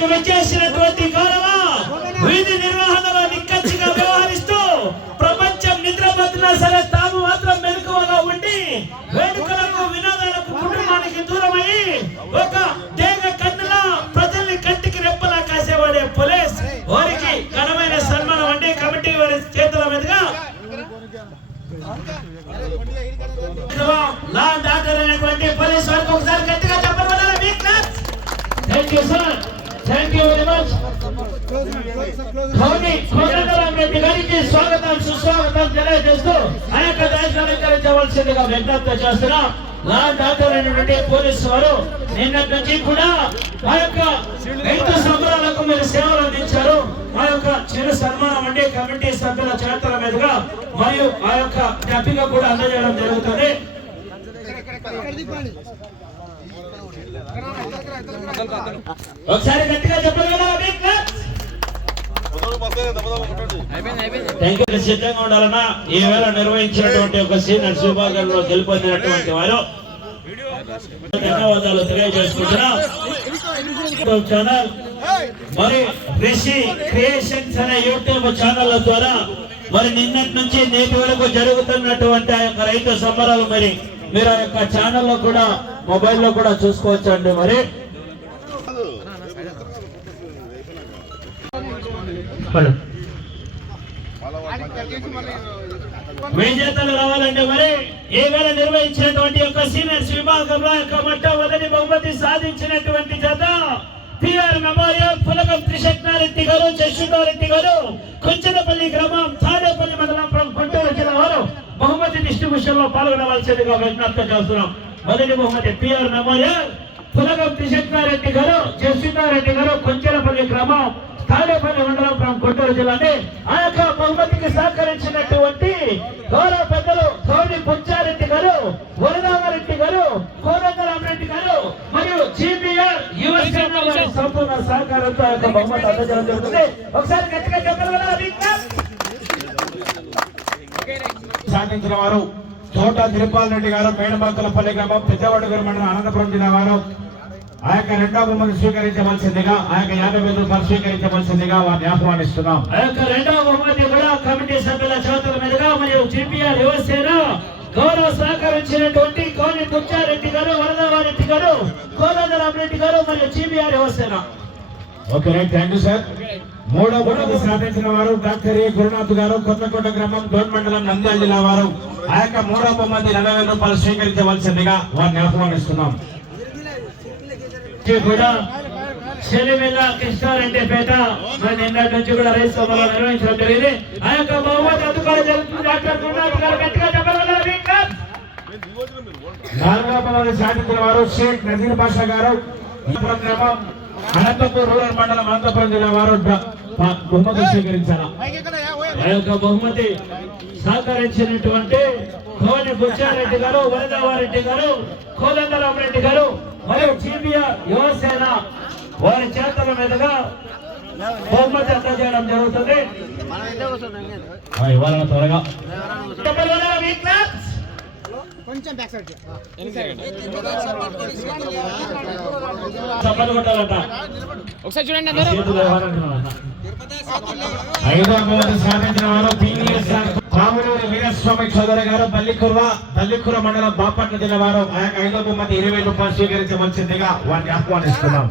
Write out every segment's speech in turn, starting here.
ఇక్కడికి వచ్చేసినటువంటి గౌరవ వీధి నిర్వహణలో నిక్కచ్చిగా వ్యవహరిస్తూ ప్రపంచం నిద్రపోతున్నా సరే తాము మాత్రం మెలకువగా ఉండి వేడుకలకు వినోదాలకు కుటుంబానికి దూరమై ఒక దేగ కన్నుల ప్రజల్ని కంటికి రెప్పలా కాసేవాడే పోలీస్. వారికి ఘనమైన సన్మానం అండి. కమిటీ వారి చేతుల మీదుగా. లా డాక్టర్ అనేటువంటి పోలీస్ వారికి ఒకసారి గట్టిగా చెప్పగలరా మీ thank you sir thank you very much Dhoni Kodandaram Reddy గారికి స్వాగతం సుస్వాగతం తెలియజేస్తూ ఆ యొక్క దాన్ని అలంకరించవలసిందిగా విజ్ఞప్తి చేస్తున్నా. లా దాతలైనటువంటి అయినటువంటి పోలీసు వారు నిన్నటి నుంచి కూడా ఆ యొక్క రైతు సంబరాలకు మీరు సేవలు అందించారు. ఆ యొక్క చిరు సన్మానం అంటే కమిటీ సభ్యుల చేతల మీదుగా మరియు ఆ యొక్క జ్ఞాపిక కూడా అందజేయడం జరుగుతుంది. ఒకసారి గట్టిగా చెప్పగలరా థ్యాంక్ యూ సిద్ధంగా ఉండాలన్నా. ఈ వేళ నిర్వహించినటువంటి ఒక సీనియర్ విభాగంలో గెలుపొందినటువంటి వారు. ధన్యవాదాలు తెలియజేసుకుంటున్నాం. ఛానల్ మరి రిషి క్రియేషన్స్ అనే యూట్యూబ్ ఛానల్ ద్వారా మరి నిన్నటి నుంచి నేటి వరకు జరుగుతున్నటువంటి ఆ యొక్క రైతు సంబరాలు మరి మీరు ఆ యొక్క ఛానల్లో కూడా మొబైల్లో కూడా చూసుకోవచ్చు అండి మరి. హలో విజేతలు రావాలంటే మరి ఏ వేళ నిర్వహించినటువంటి యొక్క సీనియర్స్ విభాగంలో యొక్క మొట్టమొదటి బహుమతి సాధించినటువంటి జత పిఆర్ మెమోరియల్ పులకం త్రిశక్నారెడ్డి గారు చశ్వతారెడ్డి గారు కుంచనపల్లి గ్రామం తాడేపల్లి మండలం గుంటూరు జిల్లా వారు బహుమతి డిస్ట్రిబ్యూషన్లో పాల్గొనవలసిందిగా విజ్ఞప్తి చేస్తున్నాం మొదటి బహుమతి పిఆర్ మెమోరియల్ పులగం త్రిశక్నారెడ్డి గారు జస్సితారెడ్డి గారు కొంచెలపల్లి గ్రామం తాడేపల్లి మండలం from గుంటూరు జిల్లాని ఆ యొక్క బహుమతికి సహకరించినటువంటి గౌరవ పెద్దలు ధోని పుంచారెడ్డి గారు వరదామరెడ్డి గారు కోదండరామరెడ్డి గారు మరియు జీపీఆర్ యువసేన వారి సంపూర్ణ సహకారంతో ఆ యొక్క బహుమతి అందజేయడం జరుగుతుంది. ఒకసారి గట్టిగా చెప్పగలరా? సాధించిన వారు తోట తిరుపాల్ రెడ్డి గారు మేడమక్కలపల్లి గ్రామం పెద్దవడుగురు మండలం అనంతపురం జిల్లా వారు. ఆ యొక్క రెండవ బొమ్మను స్వీకరించవలసిందిగా ఆ యొక్క యాభై వేల రూపాయలు స్వీకరించవలసిందిగా వారిని ఆహ్వానిస్తున్నాం. ఆ యొక్క రెండవ బహుమతి కూడా కమిటీ సభ్యుల చేతుల మీదుగా మరియు జీపీఆర్ యువసేన గౌరవ సహకరించినటువంటి కోని పుచ్చారెడ్డి గారు వరదవారెడ్డి గారు కోదండరామరెడ్డి గారు మరియు GPR Yuvasena. Okay right thank you sir. మూడో బొమ్మను సాధించిన వారు డాక్టర్ ఏ. గురునాథ్ గారు కొత్తకోట గ్రామం డోన్ మండలం నంద్యాల జిల్లా వారు. ఆ యొక్క మూడో బొమ్మది నలభై రూపాయలు స్వీకరించవలసిందిగా వారిని ఆహ్వానిస్తున్నాం. నుంచి కూడా. చెలిమిల్ల కృష్ణారెడ్డిపేట మరి నిన్నటి నుంచి కూడా రైతు సభలో నిర్వహించడం జరిగింది. ఆ యొక్క బహుమతి అందుకోవడం జరుగుతుంది. డాక్టర్ గురునాథ్ గారు గట్టిగా చెప్పగలరు మీకు? నాలుగో సాధించిన వారు షేక్ నజీర్ బాషా గారు. గ్రామం అనంతపూర్ రూరల్ మండలం అనంతపురం జిల్లా వారు బహుమతి స్వీకరించారు. ఆ యొక్క బహుమతి సహకరించినటువంటి కోని బుచ్చారెడ్డి గారు వరదావారెడ్డి గారు కోదండరామరెడ్డి గారు మరియు జీబీఆర్ యువసేన వారి చేతుల మీదుగా బహుమతి అందజేయడం జరుగుతుంది. ఇవ్వాలన్న త్వరగా. కొట్టాలట. ఒకసారి చూడండి అందరూ? ఐదో సాధించిన వారు పాములూరి వీరస్వామి చౌదరి గారు బల్లికుర్వ బల్లికుర మండలం బాపట్ల జిల్లా వారు ఆ యొక్క ఐదో బహుమతి ఇరవై రూపాయలు స్వీకరించవలసిందిగా వారిని ఆహ్వానిస్తున్నాం.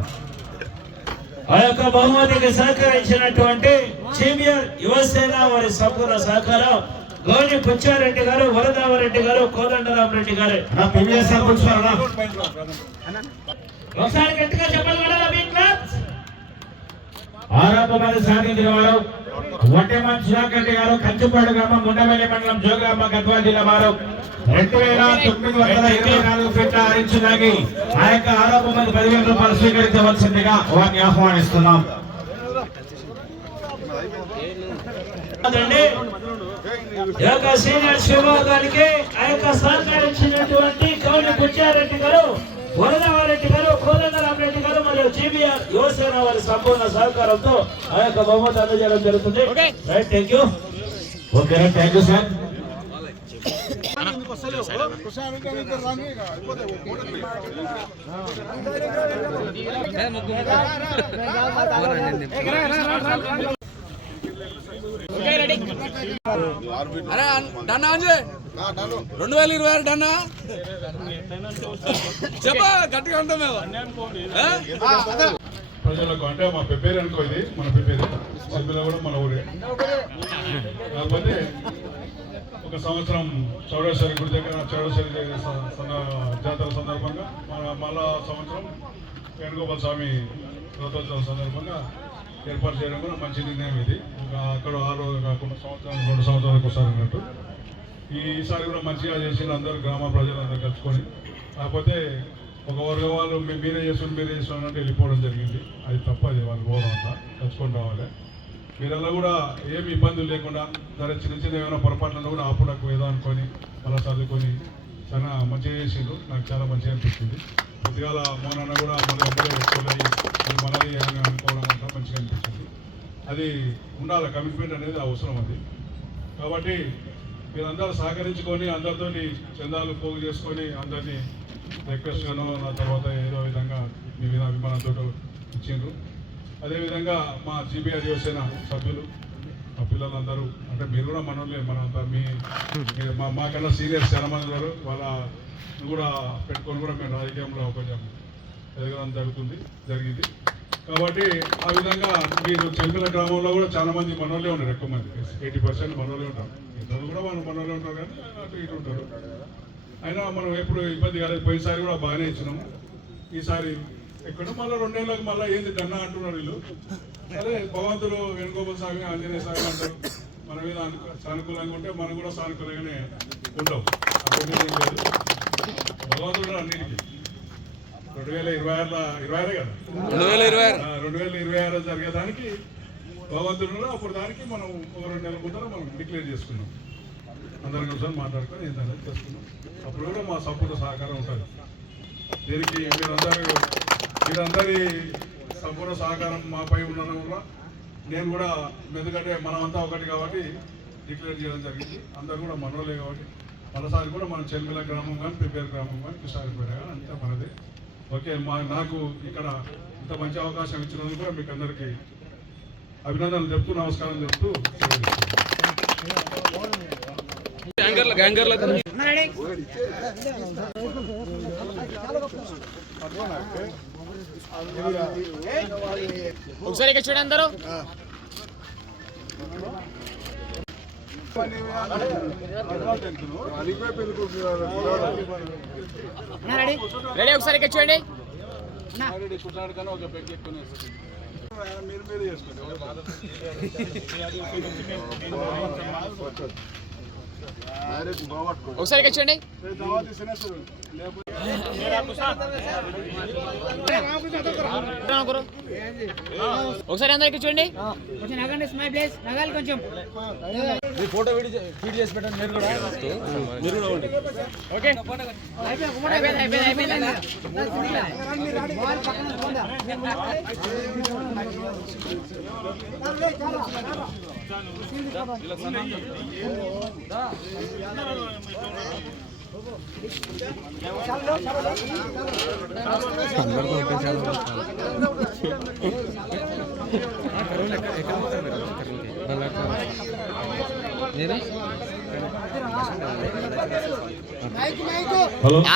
ఆ యొక్క బహుమతికి సహకరించినటువంటి సీనియర్ యువసేన వారి సంపూర్ణ సహకారం గౌని పుచ్చారెడ్డి గారు వరదావరెడ్డి గారు గారు. పీవీఎస్ సార్ కూర్చోరా ఒకసారి గట్టిగా చెప్పగలరా మీ ఆరోప మంది సాధించిన వారు వడ్డేమన్ సుధాకర్ రెడ్డి గారు కంచుపాడు గ్రామం ముండవెల్లి మండలం జోగ్రామ గద్వాల జిల్లా వారు. రెండు వేల తొమ్మిది వందల ఇరవై నాలుగు ఫీట్ల హరించడానికి ఆ యొక్క ఆరోప మంది పదివేల రూపాయలు స్వీకరించవలసిందిగా వారిని ఆహ్వానిస్తున్నాం. యొక్క సీనియర్ విభాగానికి ఆ యొక్క సహకరించినటువంటి గౌని పుచ్చారెడ్డి గారు వరదవారెడ్డి కోదండరామరెడ్డి గారు మరియు జీబీఆర్ యువసేన వారి సంపూర్ణ సహకారంతో ఆ యొక్క బహుమతి అందజేయడం జరుగుతుంది. Right thank you okay thank you sir ready అరే డన్ అంజే రెండు వేల ఇరవై ఆరు డన్నా? చెప్పా గట్టిగా ఉంటాం మేము? ప్రజలకు అంటే మా పెప్పేరు అనుకో ఇది మన పెప్పేరు. సభ్యులు కూడా మన ఊరే. కాకపోతే ఒక సంవత్సరం చౌడేశ్వరి గుడి దగ్గర చౌడేశ్వరి దగ్గర జాతర సందర్భంగా మన మళ్ళా సంవత్సరం వేణుగోపాల స్వామి రథోత్సవం సందర్భంగా ఏర్పాటు చేయడం కూడా మంచి నిర్ణయం ఇది. ఇంకా అక్కడ ఆరు కాకుండా సంవత్సరానికి రెండు సంవత్సరాలకు ఒకసారి అన్నట్టు. ఈసారి కూడా మంచిగా చేసి అందరూ గ్రామ ప్రజలందరూ కలుసుకొని. కాకపోతే ఒక వర్గం వాళ్ళు మీ- మీరే చేసుకుని మీరే చేస్తున్నారు అంటే వెళ్ళిపోవడం జరిగింది. అది తప్ప అది వాళ్ళు పోవడం అంతా. కలుసుకొని రావాలి. మీరల్లా కూడా ఏమి ఇబ్బందులు లేకుండా సరే చిన్న చిన్న ఏమైనా పొరపాట్లను కూడా ఆపుడకు ఏదో అనుకొని అలా చదువుకొని చాలా మంచిగా చేసిండ్రు. నాకు చాలా మంచిగా అనిపిస్తుంది పొద్దుగాల మోనన్న కూడా మన అప్పుడే పెట్టుకోవాలి మనది అని అనుకోవడం అంతా మంచిగా అనిపించింది. అది ఉండాలి కమిట్మెంట్ అనేది అవసరం అది. కాబట్టి మీరందరూ సహకరించుకొని అందరితోని చందాలు పోగు చేసుకొని అందరినీ రిక్వెస్ట్గాను నా తర్వాత ఏదో విధంగా మీ మీద అభిమానంతో ఇచ్చిండ్రు. అదేవిధంగా మా జీబీ అధివసేన సభ్యులు మా పిల్లలందరూ అంటే మీరు కూడా మనోళ్ళే మన మీ మీ- మా మాకన్నా సీనియర్స్ చాలా మంది ఉన్నారు. వాళ్ళ కూడా పెట్టుకొని కూడా మేము రాజకీయంలో కొంచెం ఎదగడం జరుగుతుంది జరిగింది. కాబట్టి ఆ విధంగా మీరు చెంగుల గ్రామంలో కూడా చాలా మంది మనోళ్ళే ఉన్నారు ఎక్కువ మంది. ఎయిటీ పర్సెంట్ మనోళ్ళే ఉంటారు. ఇద్దరు కూడా మన మనోళ్ళే ఉంటారు కానీ అటు ఇటు ఉంటారు. అయినా మనం ఎప్పుడు ఇబ్బంది కాలేదు. పోయినసారి కూడా బాగానే ఇచ్చినాము. ఈసారి ఎక్కడ మళ్ళీ రెండేళ్ళకి మళ్ళీ ఏంది దన్నా అంటున్నారు వీళ్ళు. అదే భగవంతుడు వేణుగోపాల స్వామి ఆంజనేయ స్వామి అంటారు. మన మీద సానుకూలంగా ఉంటే మనం కూడా సానుకూలంగానే ఉండవు అప్పుడు భగవంతుడు అన్నిటికీ రెండు వేల ఇరవై ఆరులో ఇరవై ఆరే కదా? రెండు వేల ఇరవై ఆరు రెండు వేల ఇరవై ఆరు జరిగేదానికి భగవంతుడు అప్పుడు దానికి మనం ఒక రెండు నెలల ముందర మనం డిక్లేర్ చేసుకున్నాం. అందరం కూర్చొని మాట్లాడుకొని ఏంటనే చేసుకున్నాం. అప్పుడు కూడా మా సంపూర్ణ సహకారం ఉంటుంది. దీనికి మీరందరూ మీరందరి సంపూర్ణ సహకారం మాపై ఉండడం వల్ల నేను కూడా ఎందుకంటే మనమంతా ఒకటి కాబట్టి డిక్లేర్ చేయడం జరిగింది. అందరు కూడా మనోలే కాబట్టి మనసారి కూడా మన చెల్మిల గ్రామం కానీ ప్రిపేర్ గ్రామం కానీ కిషారిపేట కానీ అంతా మనదే ఓకే మా నాకు ఇక్కడ ఇంత మంచి అవకాశం ఇచ్చినందుకు కూడా మీకు అందరికీ అభినందనలు చెప్తూ నమస్కారం చెప్తూ ఒకసారి తీసుకుంటాను. గ్యాంగర్ల ఒకసారి చూడండి. అందరూ రెడీ రెడీ ఒకసారి చూడండి. ఒకసారి ఇక్కడ చూడండి. కొంచెం నగండి స్మైల్ ప్లేస్ నగాలి కొంచెం. ఓకే.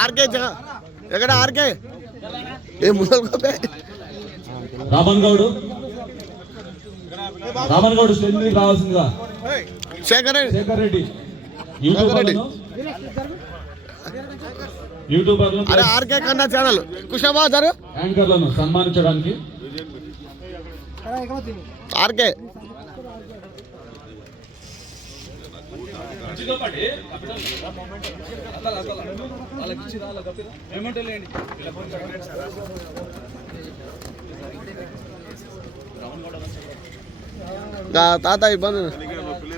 ఆర్కే ఎక్కడ ఆర్కే? ఏ ముసలి రామన్ గౌడ్. రామన్ గౌడ్ స్టేజ్ మీదకి రావాల్సిందిగా శేఖర్ రెడ్డి. శేఖర్ రెడ్డి. యూట్యూబర్లను అరే ఆర్కే కన్నా ఛానల్. కుషాబా సార్ యాంకర్లను సన్మానించడానికి. ఆర్కే. తాత ఇబ్బంది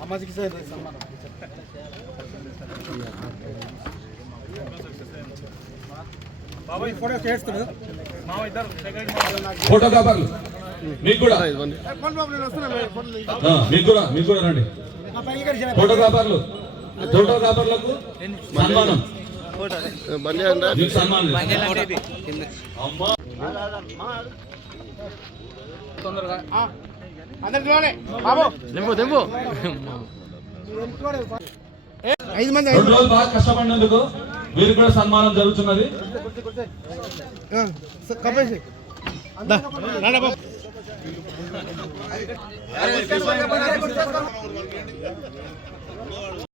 మీదకి రావాల్సిందిగా కోరుచున్నాము ఫోటోగ్రాఫర్లు మీకు కూడా? మీకు కూడా మీకు కూడా రండి. ఫోటోగ్రాఫర్లు ఫోటోగ్రాఫర్లకు సన్మానం. మీకు సన్మానం. అమ్మా. ఐదు మంది రెండు రోజులు బాగా కష్టపడినందుకు వీరికి కూడా సన్మానం జరుగుతున్నది.